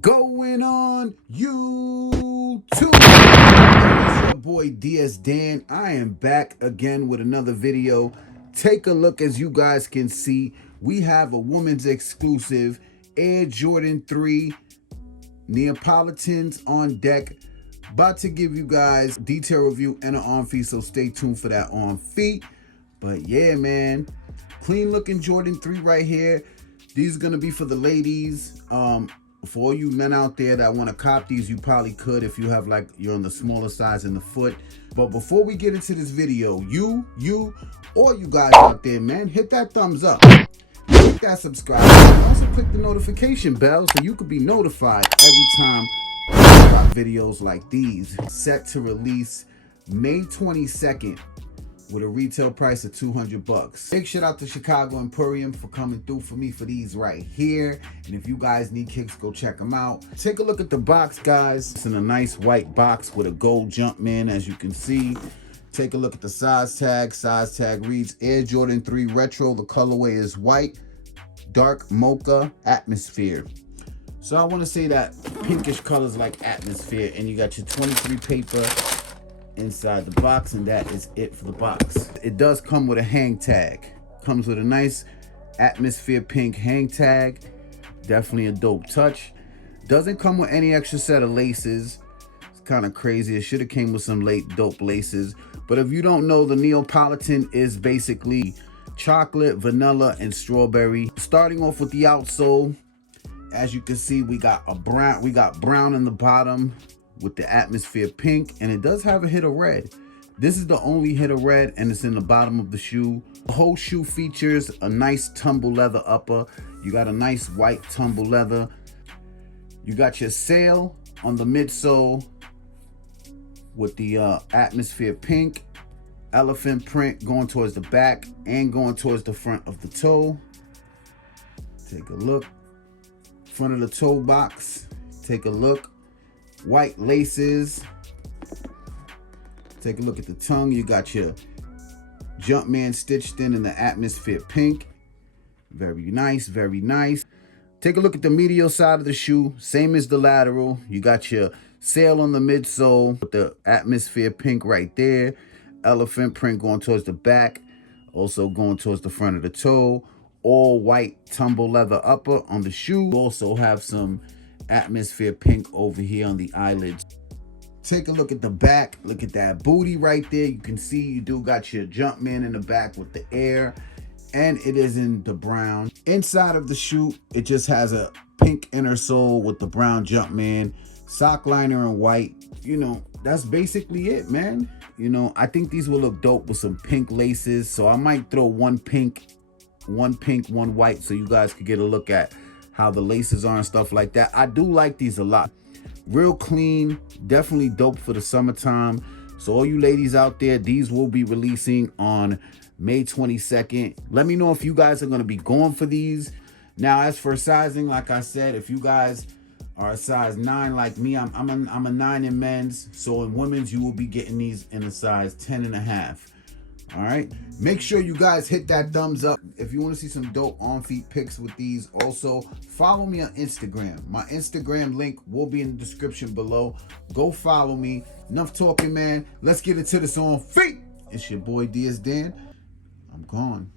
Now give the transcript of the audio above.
Going on YouTube? It's your boy DS Dan. I am back again with another video. Take a look. As you guys can see, we have a woman's exclusive Air Jordan 3 Neapolitans on deck. About to give you guys detail review and an on feet, so stay tuned for that on feet. But yeah, man, clean looking Jordan 3 right here. These are gonna be for the ladies. For all you men out there that want to cop these, you probably could if you have, like, you're on the smaller size in the foot. But before we get into this video, you all you guys out there, man, hit that thumbs up, hit that subscribe, and also click the notification bell so you could be notified every time I drop videos like these. Set to release May 22nd with a retail price of $200. Big shout out to Chicago Emporium for coming through for me for these right here. And if you guys need kicks, go check them out. Take a look at the box, guys. It's in a nice white box with a gold Jumpman, as you can see. Take a look at the size tag. Size tag reads Air Jordan 3 Retro. The colorway is white, dark mocha, atmosphere. So I want to say that pinkish colors like atmosphere. And you got your 23 paper inside the box, and that is it for the box. It does come with a hang tag. Comes with a nice atmosphere pink hang tag. Definitely a dope touch. Doesn't come with any extra set of laces. It's kind of crazy. It should have came with some late dope laces. But if you don't know, the Neapolitan is basically chocolate, vanilla, and strawberry. Starting off with the outsole, as you can see, we got brown in the bottom with the atmosphere pink, and it does have a hit of red. This is the only hit of red, and it's in the bottom of the shoe. The whole shoe features a nice tumble leather upper. You got a nice white tumble leather. You got your sail on the midsole with the atmosphere pink, elephant print going towards the back and going towards the front of the toe. Take a look. Front of the toe box. Take a look. White laces. Take a look at the tongue. You got your Jumpman stitched in the atmosphere pink. Very nice, very nice. Take a look at the medial side of the shoe. Same as the lateral. You got your sail on the midsole with the atmosphere pink right there. Elephant print going towards the back. Also going towards the front of the toe. All white tumble leather upper on the shoe. You also have some atmosphere pink over here on the eyelids. Take a look at the back. Look at that booty right there. You can see you do got your Jumpman in the back with the air, and it is in the brown. Inside of the shoe, it just has a pink inner sole with the brown Jumpman, sock liner in white. You know, that's basically it, man. You know, I think these will look dope with some pink laces, so I might throw one pink, one white, so you guys could get a look at how the laces are and stuff like that. I do like these a lot. Real clean, definitely dope for the summertime. So all you ladies out there, these will be releasing on May 22nd. Let me know if you guys are going to be going for these. Now, as for sizing, like I said, if you guys are a size 9 like me, I'm a 9 in men's. So in women's, you will be getting these in a size 10.5. All right, make sure you guys hit that thumbs up if you want to see some dope on feet pics with these. Also, follow me on Instagram. My Instagram link will be in the description below. Go follow me. Enough talking, man. Let's get into this on feet. It's your boy DS Dan. I'm gone.